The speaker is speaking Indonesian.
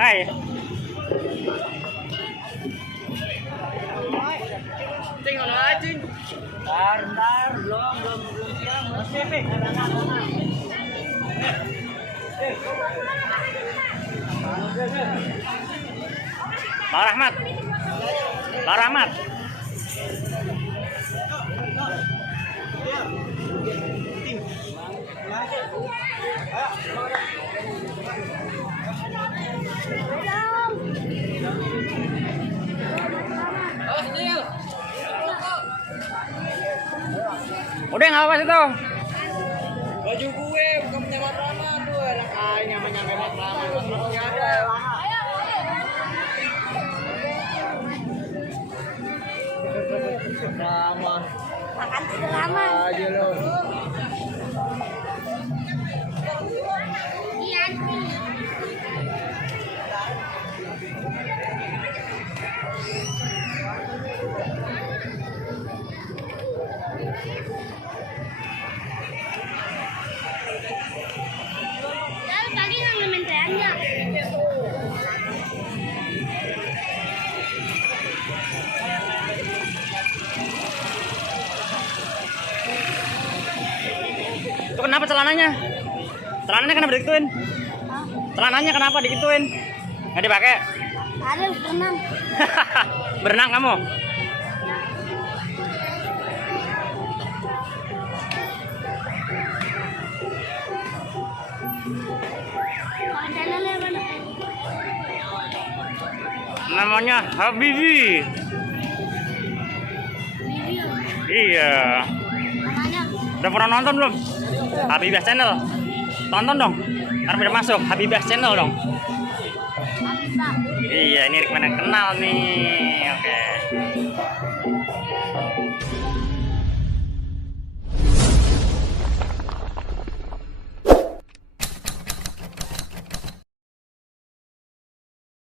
Hai. Tinggal aja. Ntar, belum siap. Masih, Pi. Bang Rahmat. Udah nggak apa-apa situ. Baju gue bukan punya Mas Rama tuh, enak aja nyampe Mas Rama. Mas Rama nggak ada. Rama. Makan Rama. Aja lo. Iya. Tadi nggak menteranya. Itu kenapa celananya? Celananya kenapa digituin? Celananya kenapa digituin? Nggak dipakai? Ada berenang. Berenang kamu? Channelnya mana? Namanya Habibi. Video. Iya. Namanya. Udah pernah nonton belum? Habibah Channel. Tonton dong. Karena udah masuk Habibah Channel dong. Habibah. Iya, ini mana kenal nih. Oke.